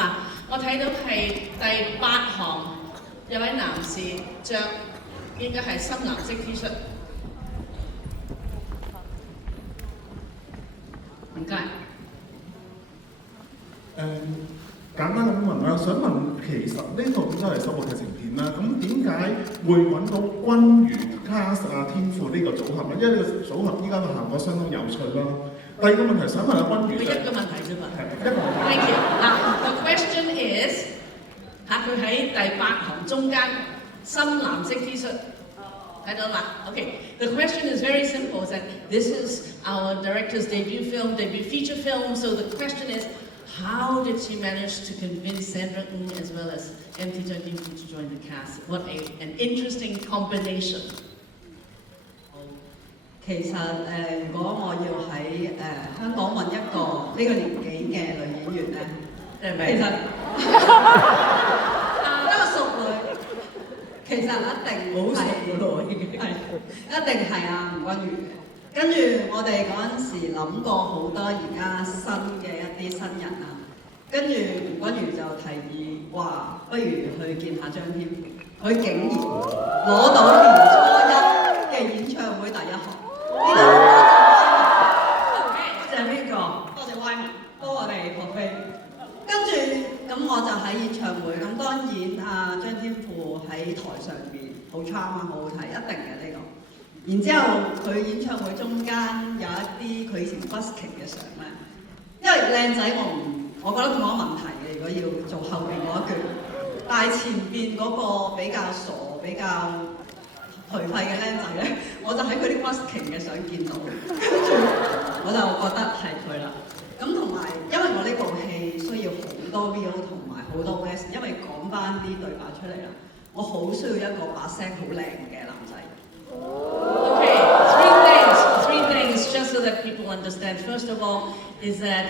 嘛？我睇到係第8行有位男士着應該係深藍色 T 恤。唔該。簡單咁問啦，想問其實呢套應該係首部劇情片啦，咁點解會揾到君如、Cast 啊、天賦呢個組合咧？因為呢個組合依家嘅效果相當有趣啦。第二個問題想問下君如，佢一個問題啫嘛。係一個問題。Thank you。嗱，the question is 佢喺第8行中間深藍色 T 恤。睇到嘛 ？Okay. The question is very simple. That this is our director's debut film, debut feature film. So the question is, how did she manage to convince Sandra Ng as well as MT Jung to join the cast? What an interesting combination. 其實如果我要喺香港揾一個呢個年紀嘅女演員咧，其實一個淑女，其實一定好熟嘅咯，已經係一定係阿吳君如嘅。跟住我哋嗰陣時諗過好多而家新嘅一啲新人啊，跟住吳君如就提議話，不如去見下張天賦，佢竟然攞到年初一嘅演唱會第1行。多謝邊個？多謝 Y 文，幫我哋撲飛。跟住咁我就喺演唱會，咁當然張天賦喺台上邊好 charm 啊，好好睇，一定嘅呢個。然之後佢演唱會中間有一啲佢以前 busking 嘅相咧，因為靚仔我覺得冇乜問題嘅，如果要做後邊嗰一橛，但係前邊嗰個比較傻、比較頹廢嘅僆仔咧，我就喺佢啲 busking 嘅相見到，跟住我就覺得係佢啦。咁同埋因為我呢部戲需要好多 VO 同埋好多 VS， 因為講翻啲對白出嚟啦，我好需要一個把聲好靚嘅男仔。Okay, three things, just so that people understand. First of all, is that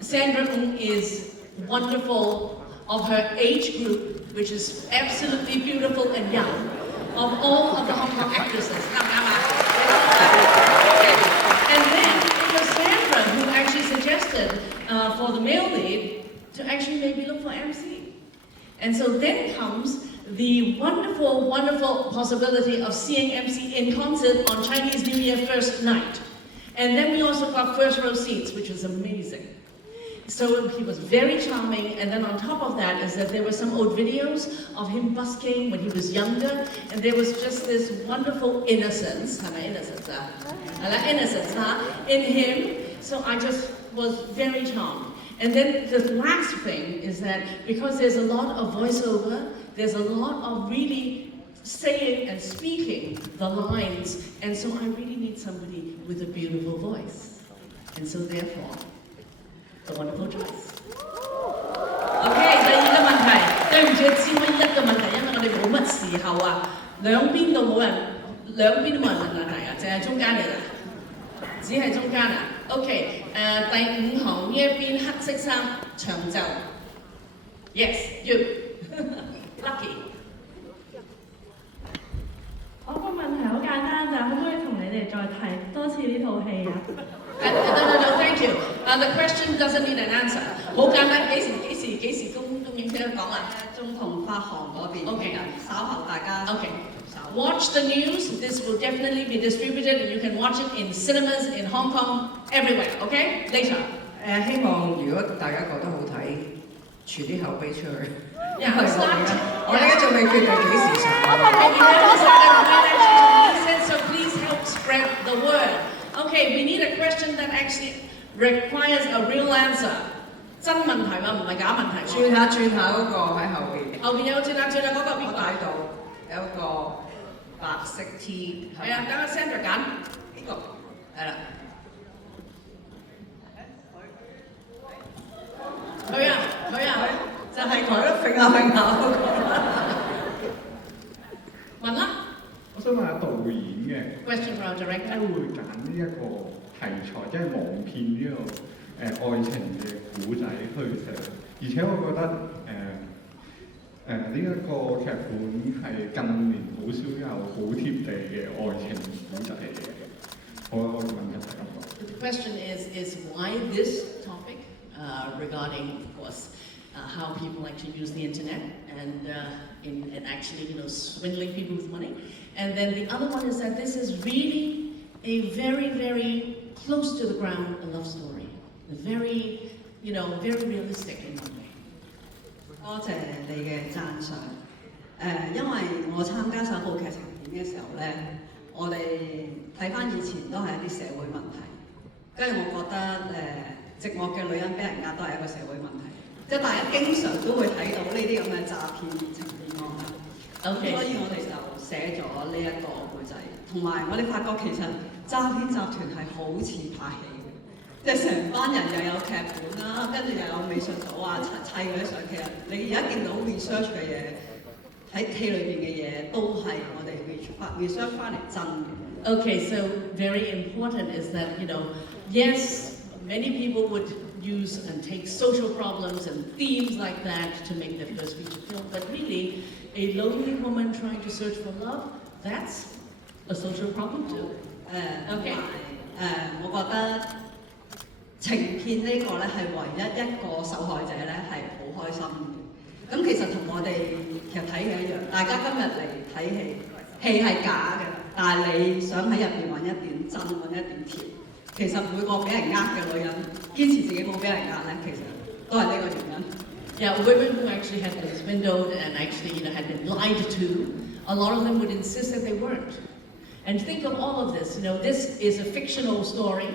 Sandra Ng is wonderful of her age group, which is absolutely beautiful and young, of all of the Hong Kong actresses. And then it was Sandra who actually suggested for the male lead to actually maybe look for MC. And so then comes the wonderful, wonderful possibility of seeing MC in concert on Chinese New Year first night. And then we also got first row seats, which was amazing. So he was very charming, and then on top of that is that there were some old videos of him busking when he was younger, and there was just this wonderful innocence, innocence in him, so I just was very charmed. And then the last thing is that because there's a lot of voiceover, there's a lot of really saying and speaking the lines, and so I really need somebody with a beautiful voice. And so therefore, the wonderful choice. OK， 第二個問題，對唔住，只可以一個問題，因為我哋冇乜時候啊，兩邊都冇人問問題啊，淨係中間嚟啦，只係中間啊。OK， 第5行呢一邊黑色衫長袖 ，Yes you，lucky。我個問題好簡單咋，可唔可以同你哋再睇多次呢套戲啊？No, thank you. The question doesn't need an answer. 好簡單，幾時公映先講啊？中同發行嗰邊。OK， 稍後大家。OK。Watch the news. This will definitely be distributed, and you can watch it in cinemas in Hong Kong, everywhere. Okay? Later. 希望如果大家覺得好睇，傳啲口碑出去。因為我而家仲未決定幾時上。So please help spread the word. Okay, we need a question that actually requires a real answer. 真問題嘛，唔係假問題。轉下嗰個喺後邊。後邊有個轉下嗰個邊個？我睇到有個白色 T。係啊，等阿 Sandra 揀呢個。係啦。佢啊，就係佢咯，揈下嗰個。問啦。我想問下導演嘅 question from director 點解會揀呢一個題材，即係網片呢個愛情嘅古仔去寫？而且我覺得呢一個劇本係近年好少有好貼地嘅愛情古仔嘅。我問嘅係咁講。The question is why this topic regarding, of course, how people actually use the internet and actually, swindling people with money. And then the other one is that this is really a very, very close to the ground love story. Very, very realistic in one way. 多謝你嘅讚賞。因為我參加首部劇情片嘅時候咧，我哋睇翻以前都係一啲社會問題，跟住我覺得寂寞嘅女人俾人呃都係一個社會問題，即係大家經常都會睇到呢啲咁嘅詐騙情騙案啦。咁所以我哋就寫咗呢一個故仔，同埋我哋發覺其實詐騙集團係好似拍戲。即係成班人又有劇本啦，跟住又有美術組啊砌嗰啲相。其實你而家見到 research 嘅嘢喺戲裏邊嘅嘢，都係我哋 research 翻嚟真嘅。Okay, so very important is that, yes, many people would use and take social problems and themes like that to make their first feature film, but really, a lonely woman trying to search for love, that's a social problem too. Okay. 我覺得情騙呢個咧係唯一一個受害者咧係好開心嘅。咁其實同我哋其實睇嘅一樣，大家今日嚟睇戲，戲係假嘅，但係你想喺入邊揾一點真，揾一點甜。其實每個俾人呃嘅女人，堅持自己冇俾人呃咧，其實都係呢個原因。Yeah, women who actually had been swindled and actually, had been lied to, a lot of them would insist that they weren't. And think of all of this, this is a fictional story,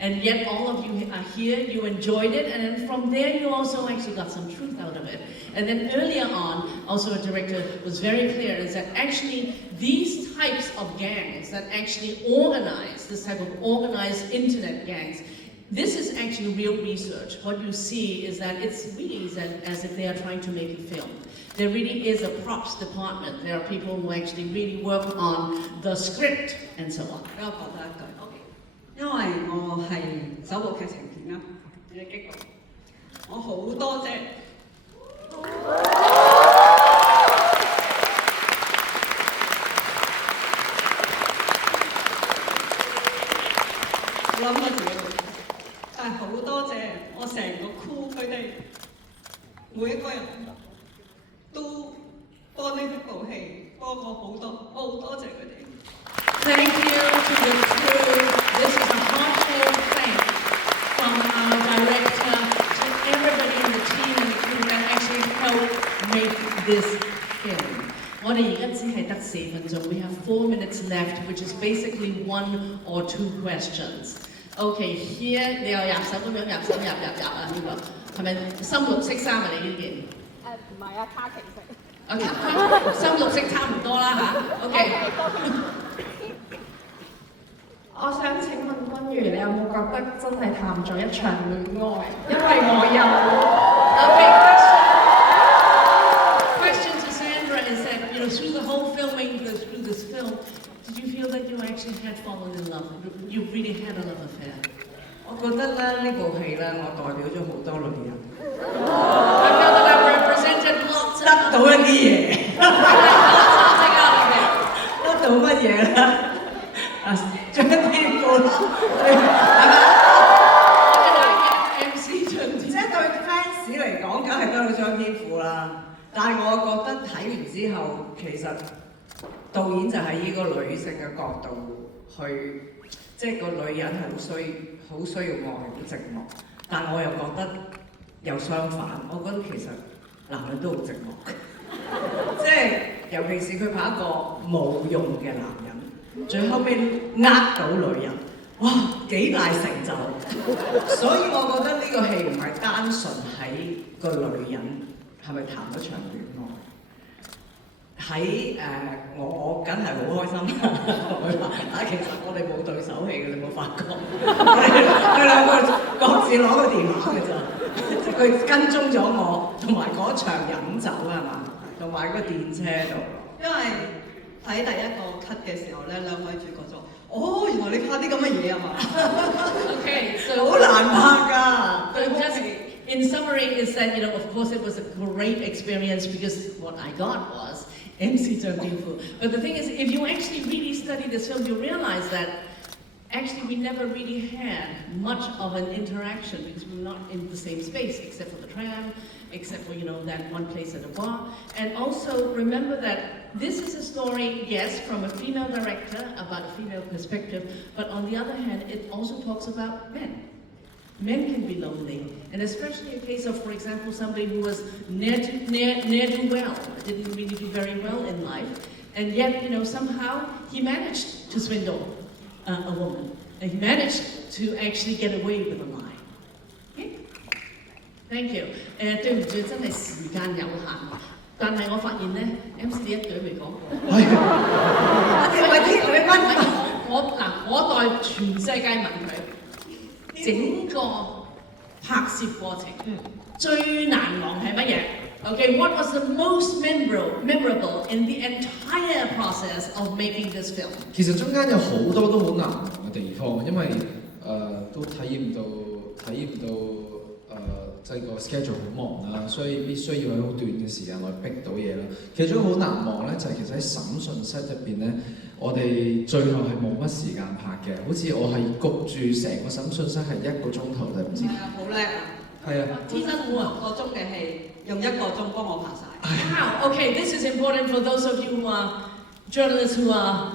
and yet all of you are here, you enjoyed it, and then from there you also actually got some truth out of it. And then earlier on, also a director was very clear, is that actually these types of gangs that actually organize, this type of organized internet gangs, this is actually real research. What you see is that it's really as if they are trying to make a film. There really is a props department. There are people who actually really work on the script and so on. 俾我講多一句，因為我係首部劇情片啦，你激動，我好多謝。我諗我自己，但係好多謝我成個 crew 佢哋每一個人都幫呢部戲幫我好多，我好多謝佢哋。Thank you to the crew. This is a heartfelt thanks from our director to everybody in the team and the crew that actually helped make this film. 我哋而家只係得4分鐘 We have 4 minutes left, which is basically 1 or 2 questions. Okay, here 你又入手咁樣入啊呢個係咪深綠色衫啊？你呢件？唔係啊，卡其色。Okay, 深綠色差唔多啦嚇。OK。我想請問君如，你有冇覺得真係談咗一場戀愛？因為我有。Okay, question to Sandra is that, through the whole filming, through this film, did you feel that you actually had fallen in love? You really had a love affair? 我覺得咧呢部戲咧，我代表咗好多女人。I felt that I represented lots of 得到一啲嘢。something out of it. 得到乜嘢咧？張天賦係咪？ MC 張天賦。即係對 fans 嚟講，梗係得到張天賦啦。但係我覺得睇完之後，其實導演就喺呢個女性嘅角度去，即係個女人係好需要愛，好寂寞。但我又覺得又相反，我覺得其實男人都好寂寞。即係尤其是佢拍一個冇用嘅男人，最後尾呃到女人，哇幾大成就！所以我覺得呢個戲唔係單純喺個女人係咪談一場戀愛，喺我梗係好開心啦！但係其實我哋冇對手戲嘅，你冇發覺？佢兩個各自攞個電話嘅咋，即係佢跟蹤咗我，同埋嗰場飲酒係嘛，同埋個電車度。因為睇第一個 cut 嘅時候咧，兩位主角就哦，原來你拍啲咁嘅嘢啊嘛。Okay, so 好難拍㗎。 But just in summary is that, of course it was a great experience because what I got was MC Zhang Dingfu. But the thing is, if you actually really study this film, you realize that actually we never really had much of an interaction because we were not in the same space except for the tram except for, that one place at the bar. And also remember that this is a story, yes, from a female director about a female perspective, but on the other hand, it also talks about men. Men can be lonely, and especially in case of, for example, somebody who was ne'er-do-well, didn't really do very well in life, and yet, somehow he managed to swindle a woman. And he managed to actually get away with a lie. Okay? Thank you. 對唔住，真係時間有限，但係我發現咧 ，MC 你一句未講。我代全世界問佢，整個拍攝過程最難忘係乜嘢？Okay, what was the most memorable in the entire process of making this film? 其實中間有好多都好難忘嘅地方，因為都體驗到即係個 schedule 好忙啦，所以必須要喺好短嘅時間內逼到嘢啦。其中好難忘咧，就係其實喺審訊室入邊咧，我哋最後係冇乜時間拍嘅，好似我係焗住成個審訊室係1個鐘頭就唔知。係啊，好叻啊！係啊，天生6個鐘嘅戲，用1個鐘幫我拍晒。Wow, okay, this is important for those of you who are journalists who are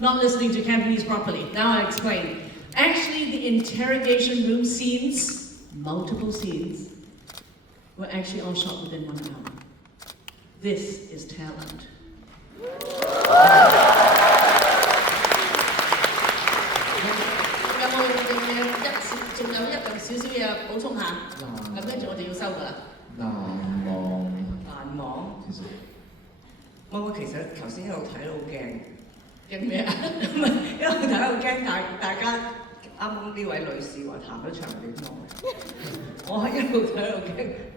not listening to Cantonese properly. Now I explain. Actually, the interrogation room scenes, multiple scenes, were actually all shot within 1 hour. This is talent. 仲有一樣少少嘢補充下，咁跟住我哋要收㗎啦。難忘。難忘。其實頭先一路睇到好驚。驚咩啊？唔係一路睇到好驚，大家啱啱呢位女士話談咗長戀愛，我係一路睇到驚，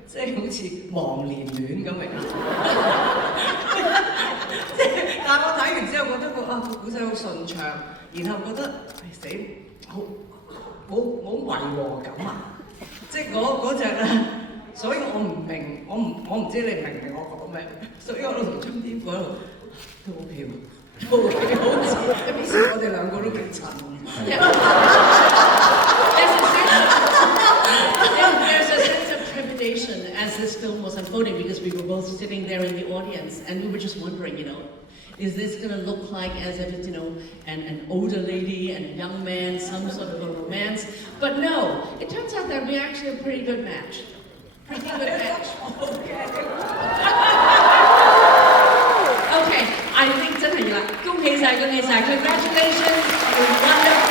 即係好似忘年戀咁明啊！即係，但係我睇完之後覺得個古仔好順暢，然後覺得死好冇違和感啊！即係嗰隻咧，所以我唔明，我唔知你明唔明我講咩，所以我同張天賦喺度都 OK 喎，都 OK 好似，其實我哋兩個都幾襯。There's a sense of trepidation as this film was unfolding because we were both sitting there in the audience and we were just wondering, is this going to look like as if it's, an older lady and a young man, some sort of a romance? But no, it turns out that we're actually a pretty good match. Pretty good match. Okay, I think 真係啦，恭喜晒，Congratulations, you're wonderful.